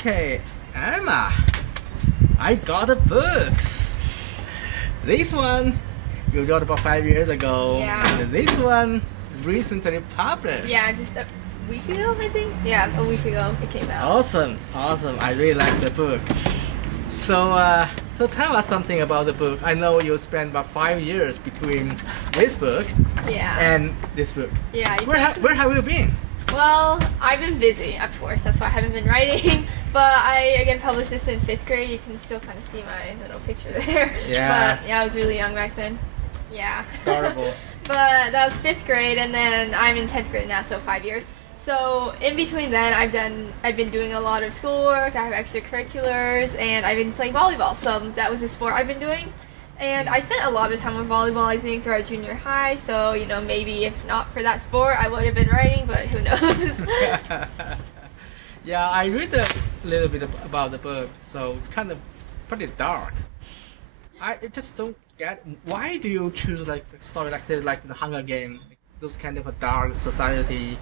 Okay, Emma, I got the books. This one you wrote about 5 years ago. Yeah. And this one recently published. Yeah, just a week ago, I think. Yeah, a week ago it came out. Awesome. I really like the book. So tell us something about the book. I know you spent about 5 years between this book and this book. Yeah. Exactly. Where have you been? Well, I've been busy, of course. That's why I haven't been writing. But I, again, published this in 5th grade. You can still kind of see my little picture there. Yeah. But, yeah, I was really young back then. Yeah. Adorable. But that was 5th grade, and then I'm in 10th grade now, so 5 years. So in between then, I've been doing a lot of schoolwork, I have extracurriculars, and I've been playing volleyball. So that was the sport I've been doing. And I spent a lot of time on volleyball, I think, throughout junior high. So, you know, maybe if not for that sport, I would have been writing, but who knows? Yeah, I read a little bit about the book, so it's kind of pretty dark. I just don't get why do you choose like a story like this, like the Hunger Games, those kind of a dark society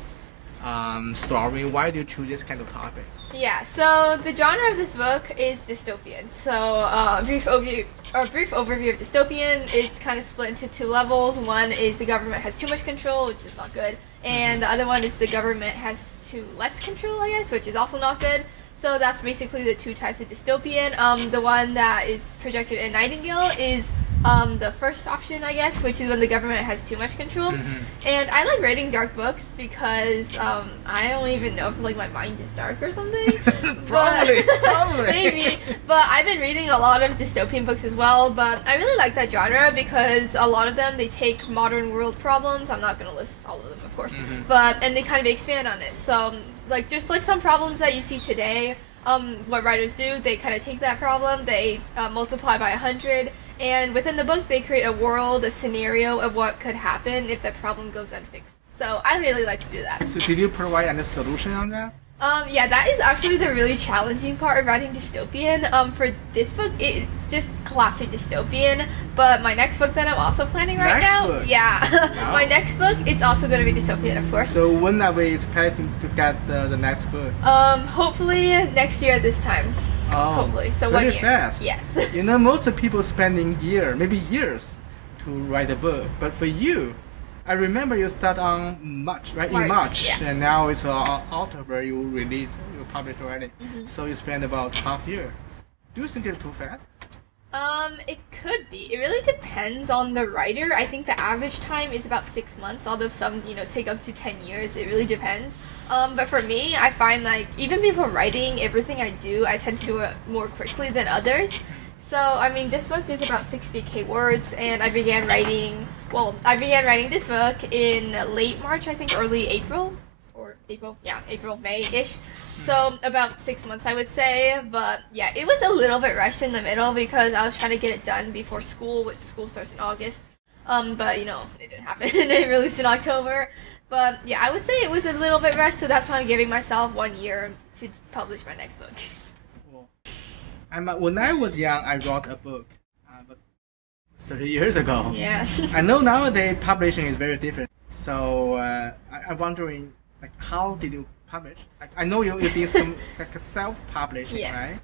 story. Why do you choose this kind of topic? Yeah, so the genre of this book is dystopian. So a brief overview of dystopian. It's kind of split into 2 levels. One is the government has too much control, which is not good, and the other one is the government has too less control, I guess, which is also not good. So that's basically the 2 types of dystopian. The one that is projected in Nightingale is the first option, I guess, which is when the government has too much control. And I like reading dark books because I don't even know if like my mind is dark or something. Probably. Maybe. But I've been reading a lot of dystopian books as well. But I really like that genre because a lot of them, they take modern world problems. I'm not going to list all of them, of course. And they kind of expand on it. So like just like some problems that you see today, what writers do, they kind of take that problem, they multiply by 100, and within the book they create a world, a scenario of what could happen if the problem goes unfixed. So I really like to do that. So did you provide any solution on that? Yeah, that is actually the really challenging part of writing dystopian. For this book, it's just classic dystopian, but my next book that I'm also planning right now, my next book, it's also going to be dystopian, of course. So when are we expecting to get the next book? Hopefully next year at this time. Oh, hopefully. So very 1 year. fast. Yes. You know, most of people spending maybe years to write a book, but for you, I remember you start on March, right? In March, yeah. And now it's October you publish already. So you spend about half year. Do you think it's too fast? It could be. It really depends on the writer. I think the average time is about 6 months, although some, take up to 10 years. It really depends. But for me, I find like even before writing, everything I do, I tend to do it more quickly than others. So, I mean, this book is about 60,000 words, and I began writing this book in late March, I think, early April. April, May-ish. So, about 6 months, I would say. But, yeah, it was a little bit rushed in the middle because I was trying to get it done before school, which school starts in August. But, it didn't happen. It released in October. But, yeah, I would say it was a little bit rushed, so that's why I'm giving myself 1 year to publish my next book. When I was young, I wrote a book, but 30 years ago. Yeah. I know nowadays publishing is very different. So I'm wondering, like, how did you publish? Like, I know you did some like self-publishing, right?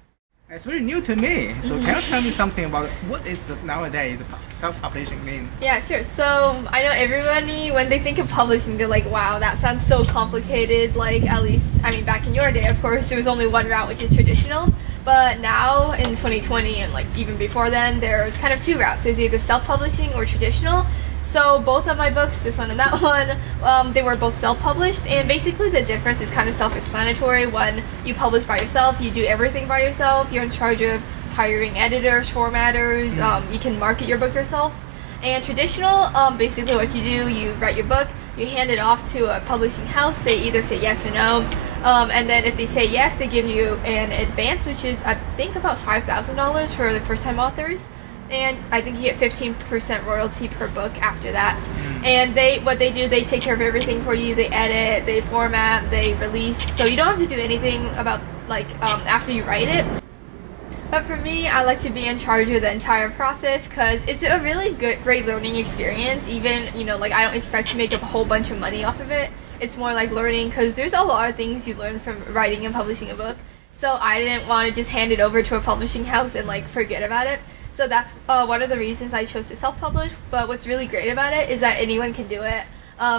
It's very new to me. So can you tell me something about what is nowadays self-publishing mean? Yeah, sure. So I know everybody, when they think of publishing, they're like, wow, that sounds so complicated. Like, at least, I mean, back in your day, of course, there was only one route, which is traditional. But now, in 2020, and like even before then, there's kind of 2 routes. There's either self-publishing or traditional. So both of my books, this one and that one, they were both self-published, and basically the difference is kind of self-explanatory. One, you publish by yourself, you do everything by yourself, you're in charge of hiring editors, formatters, you can market your book yourself. And traditional, basically what you do, you write your book, you hand it off to a publishing house, they either say yes or no, and then if they say yes, they give you an advance, which is, I think, about $5,000 for the first-time authors. And I think you get 15% royalty per book after that. And what they do, they take care of everything for you. They edit, they format, they release. So you don't have to do anything about after you write it. But for me, I like to be in charge of the entire process because it's a really great learning experience. Even, I don't expect to make up a whole bunch of money off of it. It's more like learning because there's a lot of things you learn from writing and publishing a book. So I didn't want to just hand it over to a publishing house and like forget about it. So that's one of the reasons I chose to self-publish. But what's really great about it is that anyone can do it.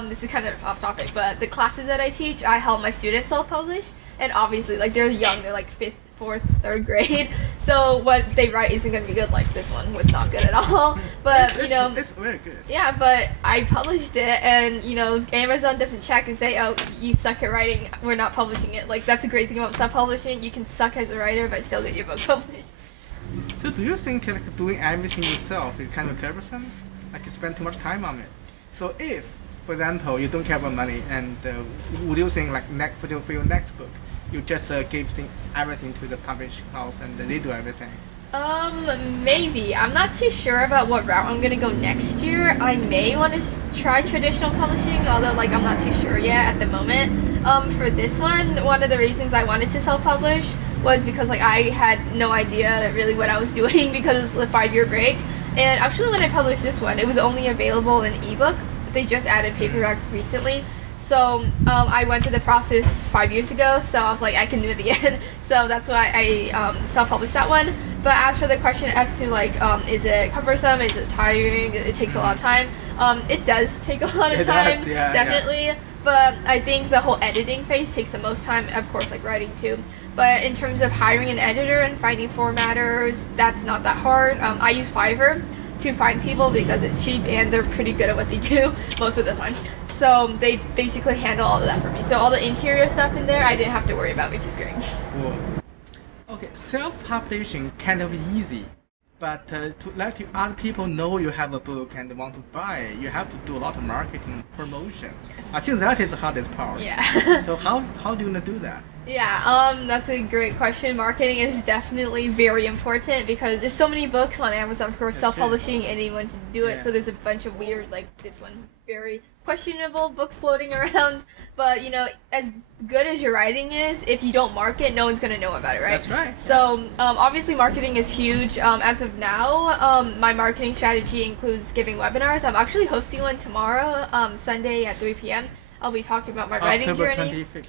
This is kind of off topic, but the classes that I teach, I help my students self-publish. And obviously, like, they're young, they're like 5th, 4th, 3rd grade. So what they write isn't going to be good. Like, this one was not good at all. But, it's very good. Yeah, but I published it, and, Amazon doesn't check and say, oh, you suck at writing, we're not publishing it. Like, that's a great thing about self-publishing. You can suck as a writer, but still get your book published. So do you think like doing everything yourself is kind of cumbersome? Like you spend too much time on it. So if, for example, you don't care about money, and would you think like for your next book, you just give everything to the publishing house and they do everything? Maybe. I'm not too sure about what route I'm gonna go next year. I may want to try traditional publishing, although like I'm not too sure yet at the moment. For this one of the reasons I wanted to self-publish was because like I had no idea really what I was doing because of the 5-year break. And actually when I published this one, it was only available in ebook. They just added paperback recently. So I went through the process 5 years ago, so I was like, I can do it again. So that's why I self-published that one. But as for the question as to like, is it cumbersome, is it tiring, it takes a lot of time, it does take a lot of time, definitely. Yeah. But I think the whole editing phase takes the most time, of course, like writing too. But in terms of hiring an editor and finding formatters, that's not that hard. I use Fiverr to find people because it's cheap and they're pretty good at what they do most of the time. So they basically handle all of that for me. So all the interior stuff in there, I didn't have to worry about, which is great. Cool. Okay, self-publishing kind of easy, but to let other people know you have a book and want to buy it, you have to do a lot of marketing promotion. Yes. I think that is the hardest part. Yeah. So how do you do that? Yeah, that's a great question. Marketing is definitely very important because there's so many books on Amazon for self-publishing, anyone to do it. Yeah. So there's a bunch of weird, like this one, very questionable books floating around. But as good as your writing is, if you don't market, no one's gonna know about it, right? That's right. So obviously marketing is huge. As of now, my marketing strategy includes giving webinars. I'm actually hosting one tomorrow, Sunday at 3 p.m. I'll be talking about my writing journey. October 25th.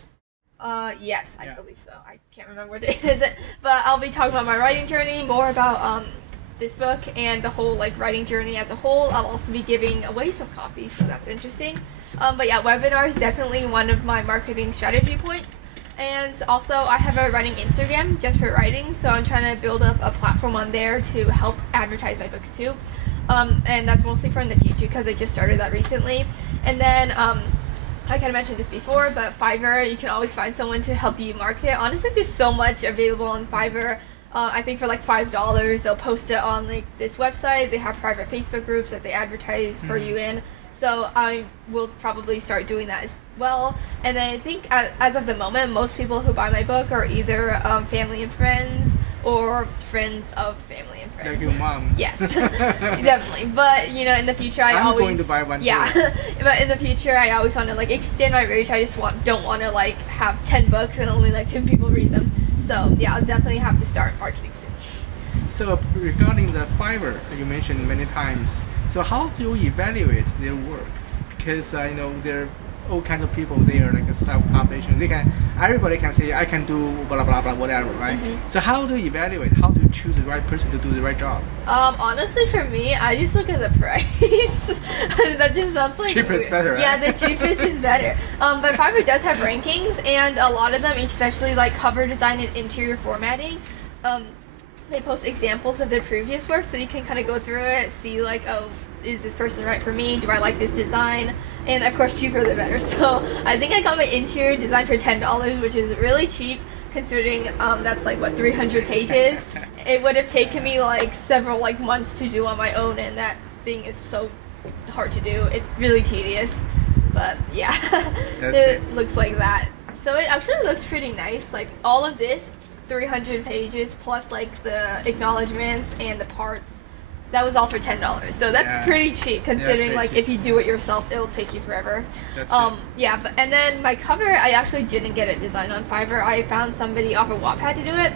Yes, I believe so. I can't remember what date is it, but I'll be talking about my writing journey, more about this book and the whole like writing journey as a whole. I'll also be giving away some copies, so that's interesting. But yeah, webinar is definitely one of my marketing strategy points. And also I have a running Instagram just for writing, so I'm trying to build up a platform on there to help advertise my books too. And that's mostly for in the future because I just started that recently. And then I kind of mentioned this before, but Fiverr, you can always find someone to help you market. Honestly, there's so much available on Fiverr. I think for like $5, they'll post it on like this website. They have private Facebook groups that they advertise for you in. So I will probably start doing that as well. And then I think as of the moment, most people who buy my book are either family and friends or friends of family and friends. Like your mom. Yes, definitely. But in the future, I'm always going to buy one. Yeah, too. But in the future, I always want to like extend my reach. I just don't want to like have 10 books and only like 10 people read them. So yeah, I'll definitely have to start marketing soon. So regarding the Fiverr you mentioned many times, so how do you evaluate their work? Because there are all kinds of people there, like self-publishing. Everybody can say I can do blah blah blah whatever, right? So how do you evaluate? How do you choose the right person to do the right job? Honestly, for me, I just look at the price. That just sounds like cheapest is better, right? Yeah, the cheapest is better. But Fiverr does have rankings, and a lot of them, especially like cover design and interior formatting, they post examples of their previous work, so you can kind of go through it, see like, oh, is this person right for me? Do I like this design? And of course, cheaper the better. So I think I got my interior design for $10, which is really cheap considering that's like what 300 pages. It would have taken me like several months to do on my own, and that thing is so hard to do. It's really tedious, but yeah, it looks like that. So it actually looks pretty nice. Like all of this 300 pages plus like the acknowledgements and the parts, that was all for $10. So that's pretty cheap considering like if you do it yourself, it'll take you forever. Yeah, and then my cover, I actually didn't get it designed on Fiverr. I found somebody off of Wattpad to do it.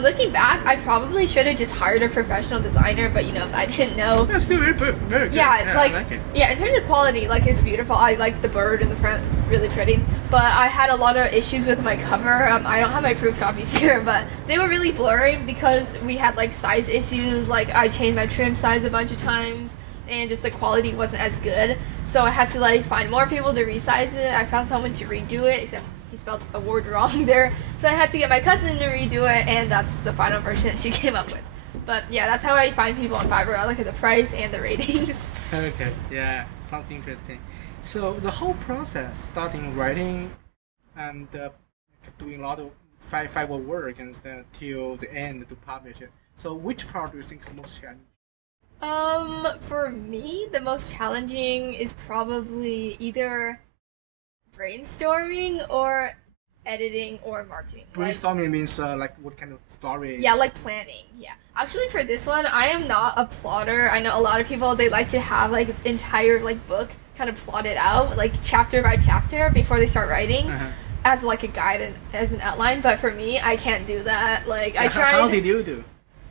Looking back, I probably should have just hired a professional designer, but I didn't know. That's still very good. Yeah, I like it. Yeah, in terms of quality, like it's beautiful. I like the bird in the front. really pretty. But I had a lot of issues with my cover. I don't have my proof copies here, but they were really blurry because we had like size issues. Like I changed my trim size a bunch of times, and just the quality wasn't as good. So I had to like find more people to resize it. I found someone to redo it, except he spelled a word wrong there. So I had to get my cousin to redo it, and that's the final version that she came up with. But yeah, that's how I find people on Fiverr. I look at the price and the ratings. Okay, yeah, sounds interesting. So the whole process, starting writing and doing a lot of Fiverr work and then till the end to publish it. So which part do you think is the most challenging? For me, the most challenging is probably either brainstorming or editing or marketing. Brainstorming means like what kind of story? Yeah, like planning. Yeah. Actually, for this one, I am not a plotter. I know a lot of people, they like to have like entire like book kind of plotted out, like chapter by chapter before they start writing. As like a guide and as an outline. But for me, I can't do that. Like I tried. How did you do?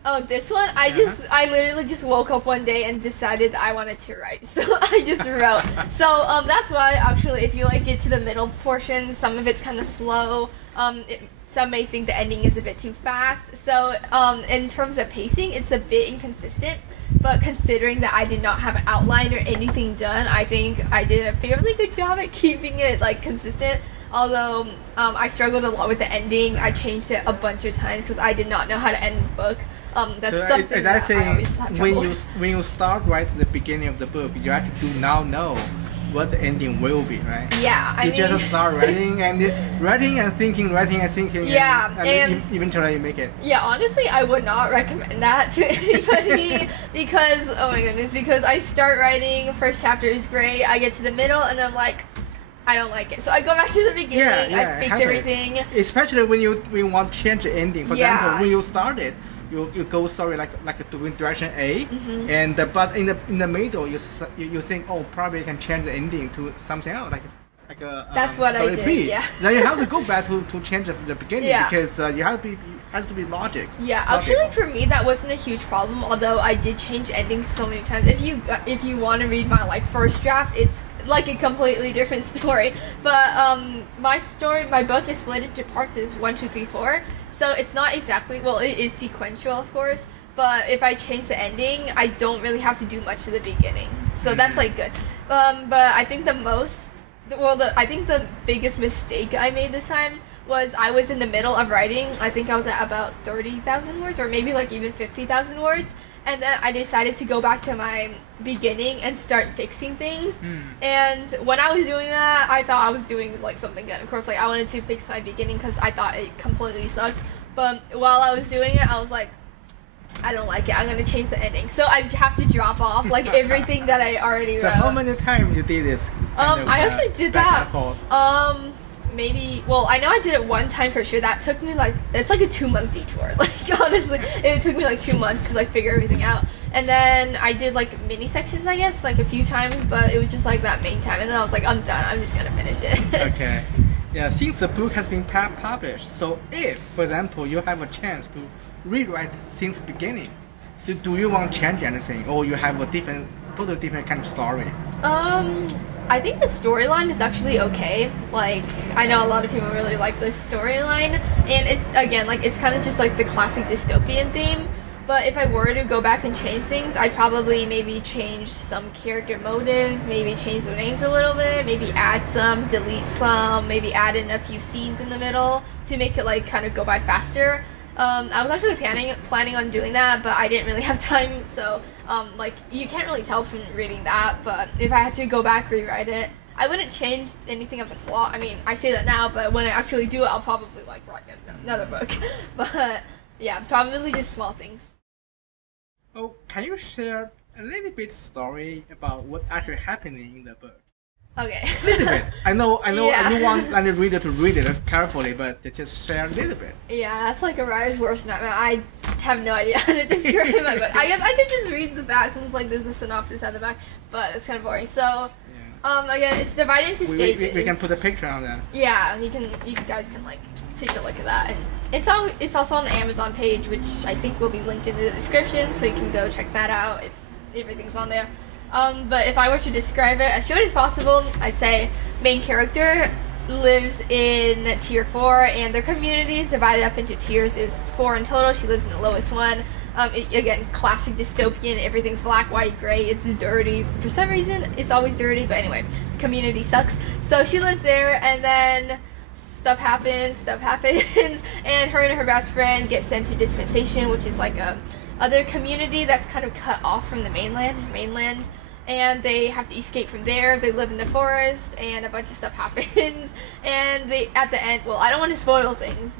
Oh, this one, I literally just woke up one day and decided that I wanted to write, so I just wrote. So that's why actually, if you like get to the middle portion, some of it's kind of slow. Some may think the ending is a bit too fast. So in terms of pacing, it's a bit inconsistent. But considering that I did not have an outline or anything done, I think I did a fairly good job at keeping it like consistent. Although I struggled a lot with the ending. I changed it a bunch of times because I did not know how to end the book. That's so something that I always have trouble with. When you start writing the beginning of the book, you actually do now know what the ending will be, right? Yeah, I mean, just start writing and thinking, yeah, and eventually you make it. Yeah, honestly, I would not recommend that to anybody because, oh my goodness, because I start writing, first chapter is great, I get to the middle, and I'm like, I don't like it. So I go back to the beginning, I fix everything. Especially when you want to change the ending. For example, when you started, you go story like doing direction A, and but in the middle you think, oh, probably you can change the ending to something else like a that's what I did. B. Yeah. Then you have to go back to change the beginning because you have to be has to be logic. Yeah, actually for me that wasn't a huge problem. Although I did change endings so many times. If you want to read my like first draft, it's like a completely different story. But my book is split into parts. Is 1, 2, 3, 4. So it's not exactly, well, it is sequential, of course, but if I change the ending, I don't really have to do much to the beginning. So that's like good. But I think I think the biggest mistake I made this time was I was in the middle of writing. I think I was at about 30,000 words or maybe like even 50,000 words. And then I decided to go back to my beginning and start fixing things. And when I was doing that, I thought I was doing like something good. Of course, like I wanted to fix my beginning because I thought it completely sucked. But while I was doing it, I was like, I don't like it. I'm gonna change the ending. So I have to drop off like everything that I already wrote. So how many times you did this? I actually did that. Maybe, well, I know I did it one time for sure. That took me like, it's like a 2-month detour. Like, honestly, it took me like 2 months to like figure everything out. And then I did like mini sections, I guess, like a few times, but it was just like that main time. And then I was like, I'm done. I'm just gonna finish it. Okay. Yeah, since the book has been published, so if, for example, you have a chance to rewrite since beginning, so do you want to change anything, or you have a totally different kind of story? I think the storyline is actually okay. Like, I know a lot of people really like this storyline, and it's, again, like, it's kind of just like the classic dystopian theme. But if I were to go back and change things, I'd probably maybe change some character motives, maybe change the names a little bit, maybe add some, delete some, maybe add in a few scenes in the middle to make it like kind of go by faster. I was actually planning on doing that, but I didn't really have time, so like, you can't really tell from reading that. But if I had to go back, rewrite it, I wouldn't change anything of the plot. I mean, I say that now, but when I actually do it, I'll probably like write another book. But yeah, probably just small things. Oh, can you share a little bit story about what actually happening in the book? Okay. A little bit. I know. Yeah. You want the reader to read it carefully, but just share a little bit. Yeah, that's like a writer's worst nightmare. I have no idea how to describe my book. I guess I could just read the back since like there's a synopsis at the back, but it's kind of boring. So, again, it's divided into stages. We can put a picture on that. Yeah, you guys can like take a look at that, and it's also on the Amazon page, which I think will be linked in the description, so you can go check that out. Everything's on there. But if I were to describe it as short as possible, I'd say main character lives in tier 4, and their community is divided up into tiers. There's 4 in total. She lives in the lowest one. Again, classic dystopian. Everyth's black, white, gray. It's dirty. For some reason, it's always dirty. But anyway, community sucks. So she lives there, and then stuff happens, and her and her best friend get sent to Dispensation, which is like a other community that's kind of cut off from the mainland. And they have to escape from there. They live in the forest, and a bunch of stuff happens. And they, at the end, well, I don't want to spoil things.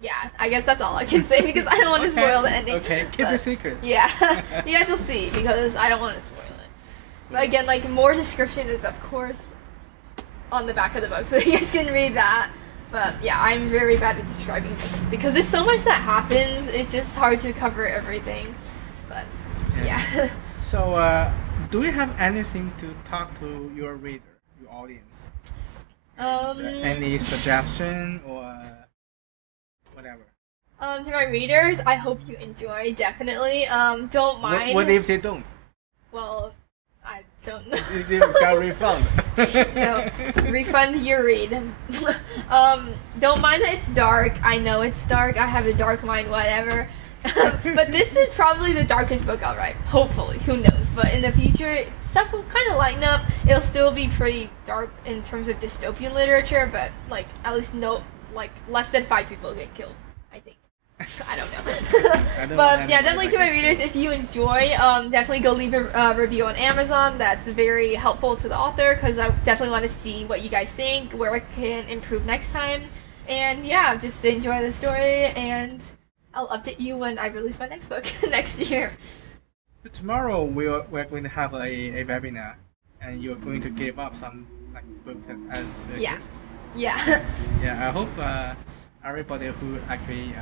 Yeah, I guess that's all I can say because I don't want to spoil the ending. Okay, keep the secret. Yeah, you guys will see because I don't want to spoil it. But again, like, more description is, of course, on the back of the book, so you guys can read that. But yeah, I'm very bad at describing things because there's so much that happens. It's just hard to cover everything. But yeah. So, do you have anything to talk to your reader, your audience? Any suggestion or whatever? To my readers, I hope you enjoy. Definitely. Don't mind. What if they don't? Well, I don't know. You got refund. No, refund your read. Don't mind that it's dark. I know it's dark. I have a dark mind. Whatever. But this is probably the darkest book I'll write. Hopefully, who knows? But in the future, stuff will kind of lighten up. It'll still be pretty dark in terms of dystopian literature, but like at least less than 5 people get killed. I think. I don't know. But yeah, definitely to my readers, if you enjoy, definitely go leave a review on Amazon. That's very helpful to the author because I definitely want to see what you guys think, where I can improve next time, and yeah, just enjoy the story and I'll update you when I release my next book next year. Tomorrow we're going to have a webinar, and you're going to give up some book as a gift. Yeah. Yeah. I hope everybody who actually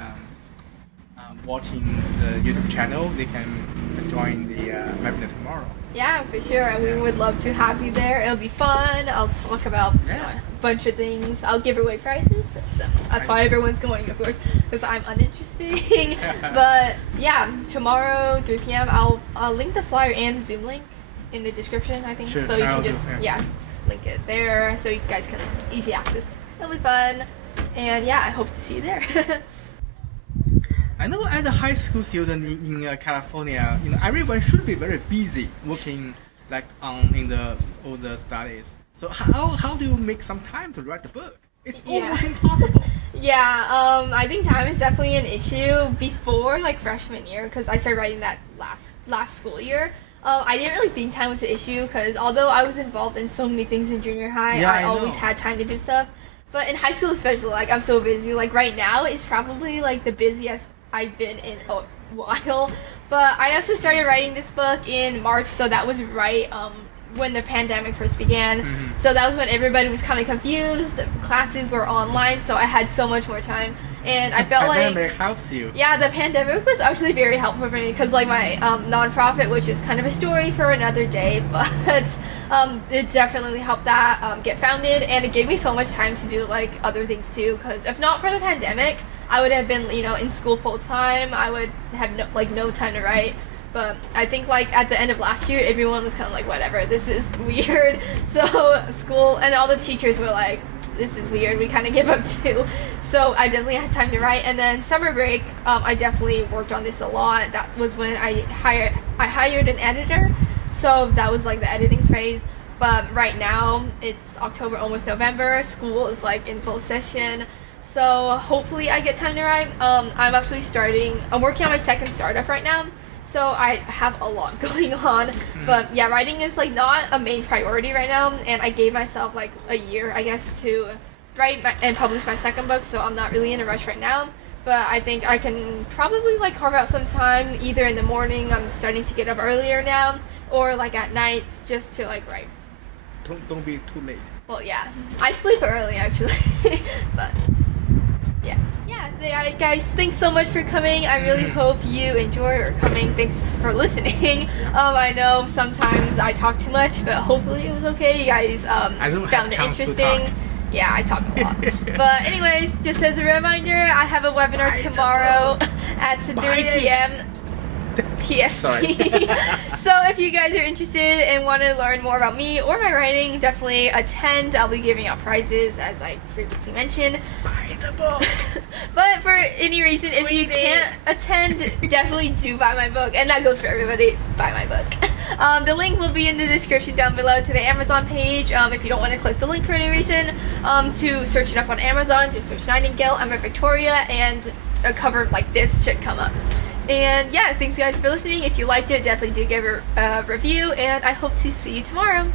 watching the YouTube channel, they can join the webinar tomorrow. Yeah, for sure. We would love to have you there. It'll be fun. I'll talk about a bunch of things. I'll give away prizes. So that's why everyone's going, of course, because I'm uninteresting. But yeah, tomorrow 3 p.m. I'll link the flyer and Zoom link in the description, I think. Sure. So you can just link it there so you guys can easy access. It'll be fun. And yeah, I hope to see you there. I know as a high school student in California, everyone should be very busy working in all the studies. So how do you make some time to write the book? It's almost impossible. Yeah, I think time is definitely an issue before freshman year because I started writing that last school year. I didn't really think time was an issue because although I was involved in so many things in junior high, I always had time to do stuff. But in high school especially, I'm so busy. Right now, it's probably the busiest I've been in a while. But I actually started writing this book in March, so that was right when the pandemic first began. Mm-hmm. So that was when everybody was kind of confused. Classes were online, so I had so much more time. And I felt the pandemic helps you. Yeah, the pandemic was actually very helpful for me because my nonprofit, which is kind of a story for another day, but it definitely helped that get founded, and it gave me so much time to do other things too. Because if not for the pandemic, I would have been in school full time. I would have no time to write. But I think at the end of last year, everyone was kind of whatever, this is weird. So school and all the teachers were this is weird. We kind of give up too. So I definitely had time to write. And then summer break, I definitely worked on this a lot. That was when I hired an editor. So that was the editing phase. But right now it's October, almost November. School is in full session. So hopefully I get time to write. I'm working on my second startup right now. So I have a lot going on, but yeah, writing is not a main priority right now, and I gave myself a year, I guess, to write and publish my second book, so I'm not really in a rush right now, but I think I can probably carve out some time, either in the morning, I'm starting to get up earlier now, or at night, just to write. Don't be too late. Well, yeah, I sleep early actually, but yeah. Guys, thanks so much for coming. I really hope you enjoyed or coming. Thanks for listening. I know sometimes I talk too much, but hopefully it was okay. You guys found it interesting. Yeah, I talk a lot. But anyways, just as a reminder, I have a webinar tomorrow at 3 p.m. Sorry. So if you guys are interested and want to learn more about me or my writing, definitely attend. I'll be giving out prizes, as I previously mentioned. Buy the book. But for any reason, if you can't attend, definitely do buy my book. And that goes for everybody. Buy my book. The link will be in the description down below to the Amazon page. If you don't want to click the link for any reason, to search it up on Amazon, just search Nightingale, Emma Victoria, and a cover like this should come up. And yeah, thanks guys for listening. If you liked it, definitely do give a review, and I hope to see you tomorrow.